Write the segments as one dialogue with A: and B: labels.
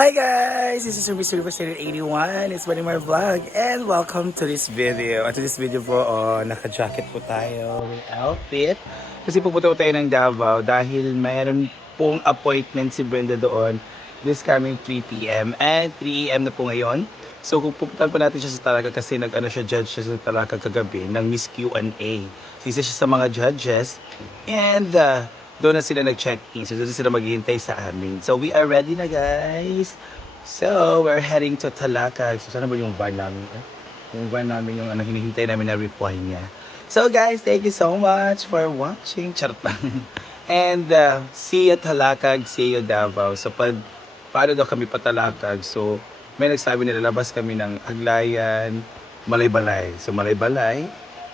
A: Hi guys! This is Ruby Silver 81. It's Manimar Vlog and welcome to this video. At this video po, oh, naka-jacket po tayo outfit. Kasi pupunta po tayo ng Davao dahil mayroon pong appointment si Brenda doon this coming 3pm and 3am na po ngayon. So kung pupuntahan po natin siya sa Talaga kasi nag-ano siya judge siya sa Talaga kagabi ng Miss Q&A. So, isa siya sa mga judges and uh, doon na sila nag-check-in. So, doon sila maghihintay sa amin. So, we are ready na, guys. So, we're heading to Talakag. So, sana ba yung van namin? Eh? Yung van namin yung ano, hinihintay namin na reply niya. So, guys, thank you so much for watching. Charot lang. And, uh, see you Talakag, see you Davao. So, pag, paano daw kami patalakag? So, may nagsabi nila, labas kami ng Aglayan, Malaybalay. So, Malaybalay,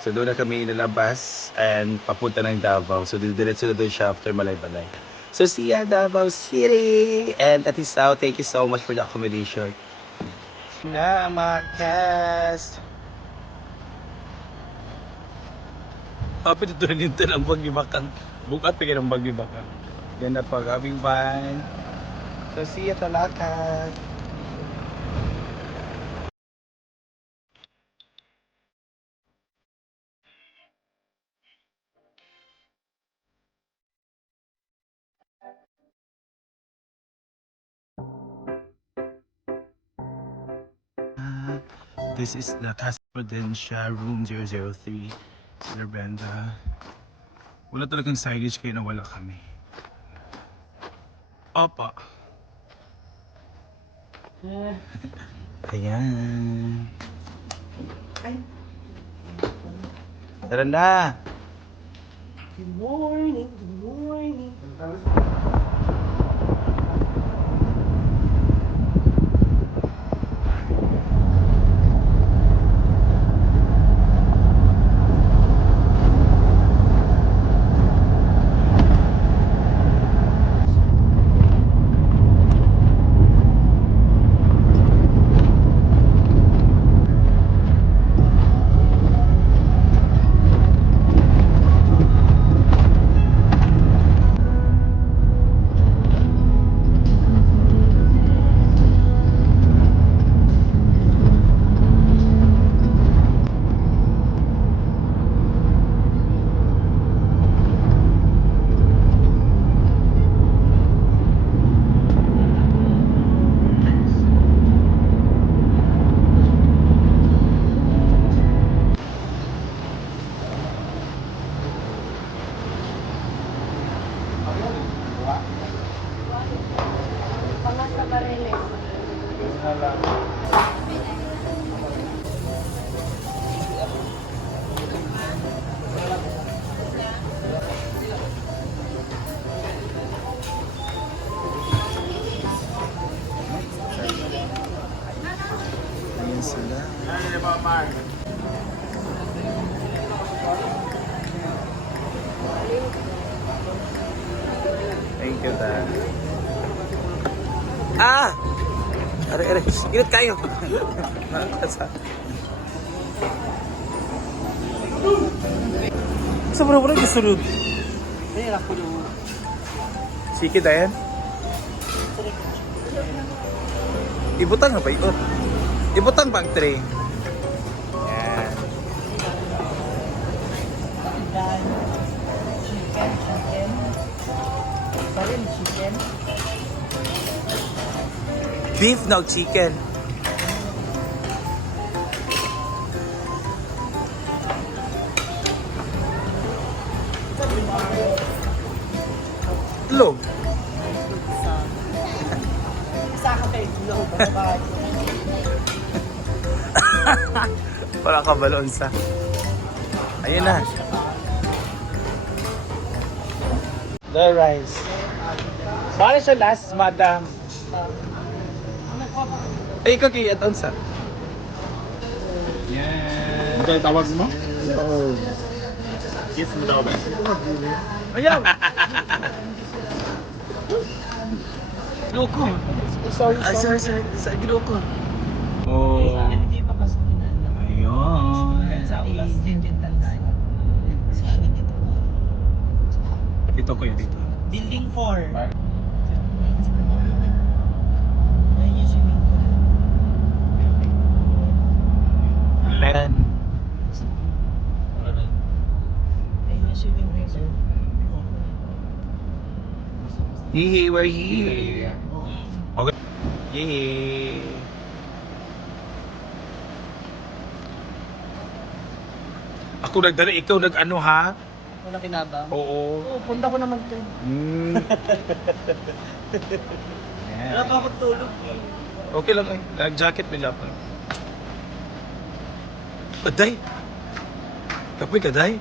A: So doon na kami nalabas and papunta ng Davao. So didiretso na doon siya after Malaybalay. So see ya Davao City! And at Isao, thank you so much for the accommodation. Na mga cast! Happy to turn into ng bagibakang. Bukat pa ng bagibakang. Ganda pa kaming van. So see ya talakad! This is the Casa Prudencia Room 003. Sir Brenda. Wala talagang signage kaya nawala kami. Opo. Ayan. Tara na!
B: Good morning, good morning.
A: Ingat kayo. Sa mura mura gisulod.
B: Ay, ako yung
A: Sige, Dayan. Ibutang nga ba ikot? Ibutang bang tray? Yan.
B: chicken, chicken. Baril chicken.
A: Beef no chicken. Para ka balon sa. Ayun na. The rice. Bale siya last, madam. Ay, ikaw kaya ito sa. Yan.
C: Yung tawag mo? Yes, mo daw ba?
A: Ayaw! Loko.
B: Sorry, sorry.
A: sorry, sorry. Sa ginoko. Oh. Oo.
B: Sa ulas. Dito
A: ko yun dito.
B: Building 4. Meron.
A: Yee, we're here. Okay. Yee. Ako nagdala, ikaw nag-ano ha?
B: Wala kinabang.
A: Oo.
B: Oo, punta ko naman dyan.
A: Mm.
B: Wala pa ako tulog.
A: Okay lang eh. Nag-jacket mo Japan. Aday! Kapoy ka, day?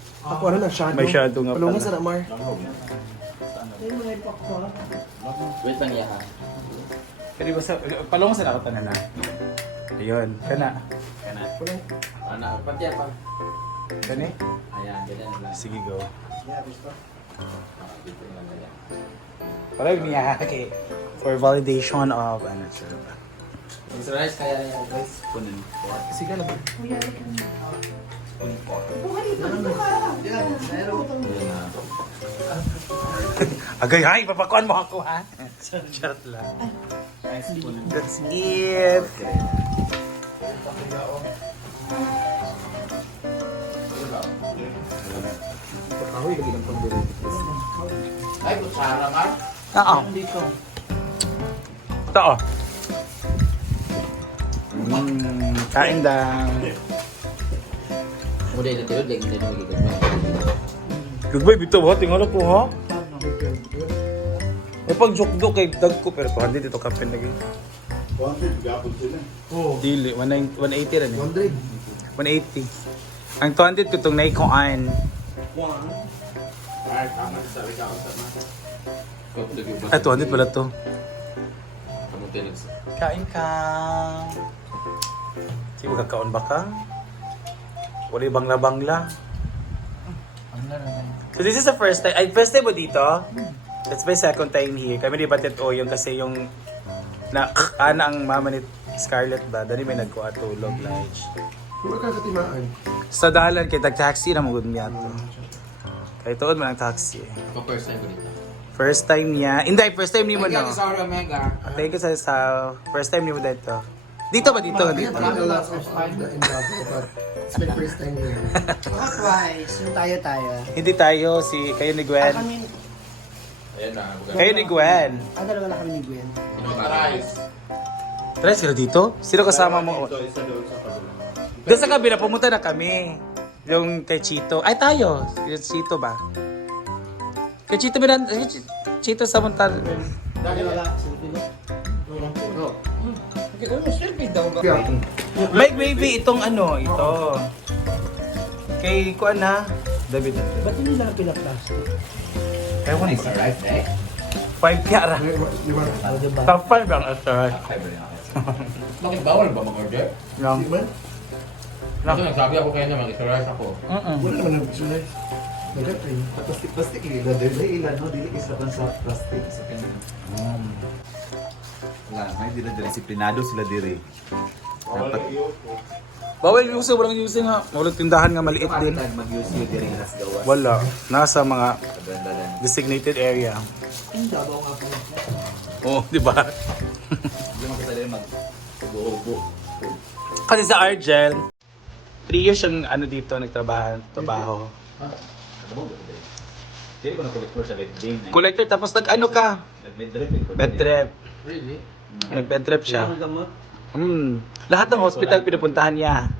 C: Ako ano na, shadow.
A: May shadow nga
C: Palungan
A: pala.
C: sa Mar.
D: Wait lang yan.
A: Pwede ba sa... Palong sa nakatanan na. Ayun. Kana.
D: Kana. Ana, pati apa?
A: Kani?
D: Ayan, ganyan lang.
A: Sige, go.
D: Dito lang yan.
A: Parang niya kay for validation of ano siya.
D: Mr. Rice, kaya yan guys. Kunin.
C: Sige na ba?
D: Kunin po.
A: Agay, hay, papakuan mo ako ha. Chat lang. That's it.
C: Ahoy, lagi ng pambili.
D: Ay, kutsara, Mark.
A: Oo.
B: Dito.
A: Ito oh. Mm, kain daw.
D: Muna ito tilod, lagi nila magiging
A: Good boy, bito ba? Tingnan ko ha. May pag joke do kay dag ko pero 200 ito kapin lagi.
C: Oo.
A: Dili 190 180 rin. eh.
C: 100.
A: 180. Ang 200 ko itong naikuan. Ah, 200 pala to. Kain ka. Di mo kakaon ba ka? Wala bangla-bangla. So this is the first time, ay first time mo dito? It's my second time here. Kami di batit o yung kasi yung na ana ang mama ni Scarlett ba? Dali may nagkuha tulog lunch.
C: Kung ka katimaan.
A: Sa dahalan kay tag taxi na mo gud niya to. Kay tuod man ang taxi.
D: Ako first time ko dito.
A: First time niya. Hindi, first time ni mo no.
D: sa Omega.
A: Ah, Thank you sa, sa first time ni mo dito. Dito ba dito? Dito.
C: Wala ka last of time in Davao, but it's my first time here.
B: Baka twice. Yung tayo-tayo.
A: Hindi tayo si kayo ni
B: Ah,
A: Gwen.
B: kami,
D: Ayan na.
A: Kayo ni Gwen.
B: ah, dalawa na kami ni Gwen.
D: Rice.
A: Tara, sila dito? Sino kasama mo? Doon sa kabila, pumunta na kami. Yung kay Chito. Ay, tayo. Yung Chito ba? Kay Chito Miranda. kay Chi- Chito sa Montal.
B: Dali wala. Silbi na.
C: Oo.
B: Okay, uy, silbi daw ba?
C: Kaya,
A: Mike, baby, itong ano, ito. Kay Kuan na. David.
B: Ba't hindi lang pinaplastic?
A: Ewan
D: Nice,
A: ko.
D: alright, eh?
A: Five
C: ba? di ba?
B: Oh, diba?
A: Top five ang asar.
D: Bakit bawal ba mag-order?
A: Lang. Lang.
D: Kasi nagsabi ako kaya na mag-Mr. Rice ako.
C: Wala naman ang gusto na. Nag-try.
E: Plastic-plastic ila dili ilan no dili isa sa plastic sa kanya. Wala, may dili disiplinado sila diri. Dapat
A: Bawal using, walang using nga. Walang tindahan nga maliit din.
E: din mag-use yung diri nas gawas.
A: Wala. Nasa mga designated area.
B: Yung dabaw nga po.
A: Oh, di ba?
E: Hindi kita mag ubo-ubo.
A: Kasi sa Argel, 3 years yung ano dito, nagtrabaho. Trabaho.
E: Ba? Dili ko na collector sa red vein.
A: Collector, tapos nag-ano ka?
E: Nag-bed drip ko.
A: Trip.
D: Really?
A: Nag-bed trip siya.
B: Gamot.
A: Hmm. Lahat ng hospital pinupuntahan niya.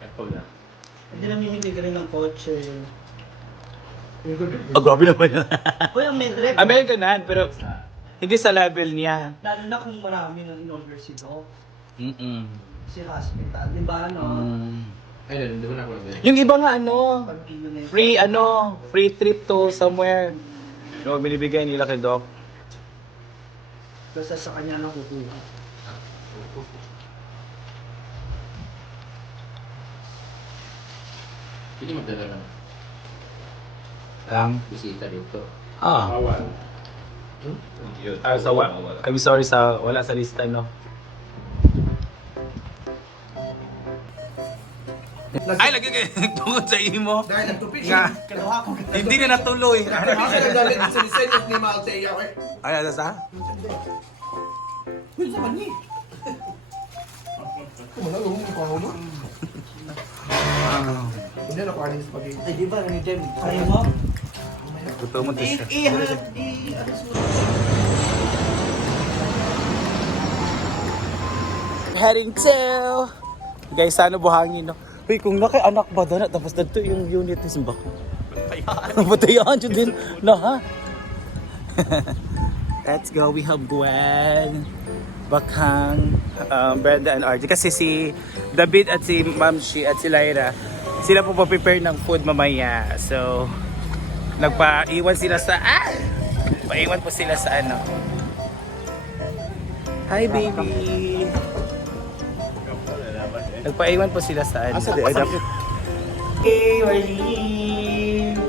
E: Apple na.
B: Hindi namimili ka rin ng kotse.
A: Oh, grabe naman yan.
B: Uy, ang medrep.
A: Amerikanan, pero hindi sa level niya.
B: Lalo na kung marami nang in-order si Doc.
A: Mm-mm.
B: Si hospital. Di ba, ano?
A: Mm.
D: Ay, hindi ko na ako
A: Yung iba nga ano,
B: yun.
A: free ano, free trip to somewhere. Yung binibigay nila kay Doc.
B: Basta sa kanya na kukuha.
D: Hindi magdala ng
A: Lang.
D: bisita dito.
A: Ah. Ah, sa wa- I'm sorry sa wala sa lista no. Ay, lagi kayo tungkol sa imo.
C: Dahil nagtupit
A: Nga.
C: siya. Ko.
A: Hindi na natuloy.
C: Ako siya nagdamit sa lisenyos ni Malte Iyaw eh.
A: Ay, ano sa?
C: Yun sa mani. Wala, lumong ko ako ba? Hindi na parang spaghetti.
B: Ay, di ba, ni Jem? Kaya mo?
A: Totoo mo to
B: I,
A: siya.
B: i, i, ano mo?
A: Heading to Guys, sana buhangin no. Uy, kung naki anak ba doon tapos dito yung unit ni Simba ko. Batayan yun din. Na ha? Let's go. We have Gwen, Bakhang, um, Brenda and RJ. Kasi si David at si Mamshi at si Lyra, sila po prepare ng food mamaya. So, nagpa-iwan sila sa... Ah! Paiwan po sila sa ano. Hi, baby! Nagpaiwan po sila sa ano.
E: Asa di? Ay, dapat.
A: Hey, Marlene!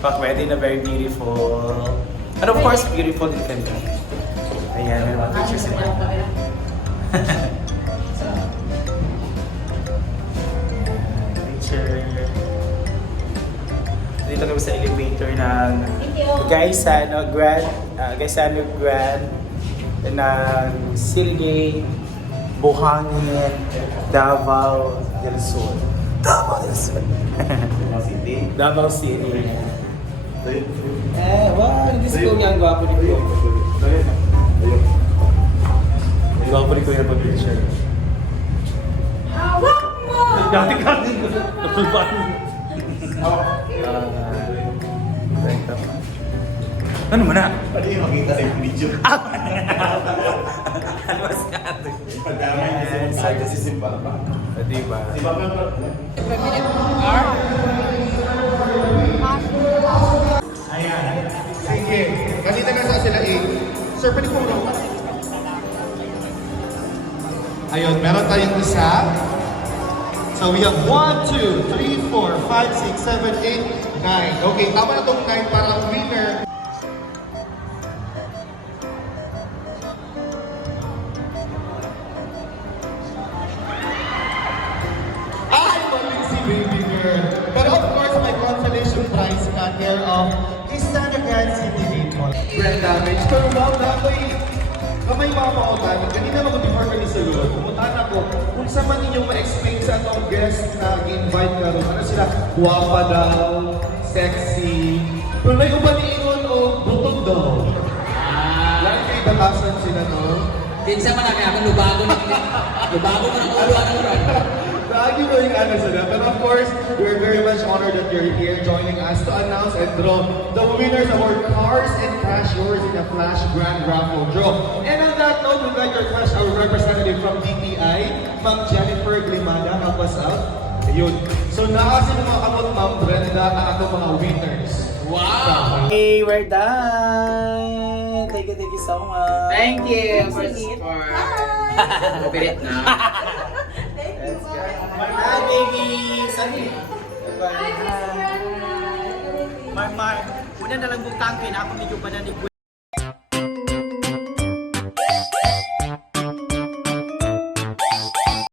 A: Pak, wedding na very beautiful. And of course, beautiful din kami. Ayan, may mga pictures si so, picture. Dito kami sa elevator ng Gaisano Grand, uh, Gaisano Grand ng Sirigay, Buhangin, Davao del Sur. Davao del Sur.
E: City.
A: Davao City. Eh, wow, hindi si Kuya ang gwapo ni Kuya. Gwapo ni Kuya pag-picture. Hawak mo! Dati ka! Napulpan. Ano mo na?
E: Pwede makita sa video.
A: Ano mas ate?
E: Pagdamay na si Saga si Simba pa.
A: Di ba?
E: Si Baka pa.
C: Sige. Kanina na sa sila eh. Sir, pwede po raw. Ayun, meron tayong isa. So we have 1, 2, 3, 4, 5, 6, 7, 8, 9. Okay, tama na tong 9 para winner. Brand damage. Pero wow ako eh. Kamay mga pautan, kanina mga before kami sa loob, pumuntahan ako kung sa man ninyong ma-explain sa atong guest na invite ka ron. Ano sila? Guwapa daw, sexy. Pero may ubaliingon o butog daw. Lang kay bakasan sila, no?
F: Pinsa man ako, lubago na Lubago na ang ulo ano ron.
C: Lagi mo yung ano sila. But of course, we're very much honored that you're here joining us to announce and draw the winners of our cars and cash yours in the Flash Grand Raffle Draw. And on that note, we'd like to request our representative from DTI, Ma'am Jennifer Glimada, help us out. Ayun. So, nakasin mga kamot, Ma'am Brenda, ang atong mga winners.
F: Wow!
A: Hey, we're done! Thank you, thank you so much.
F: Thank you for for Operate na.
A: Let's go. Hi, baby! Sorry.
B: My, my, una na lang butang kay na ako medyo ba na ni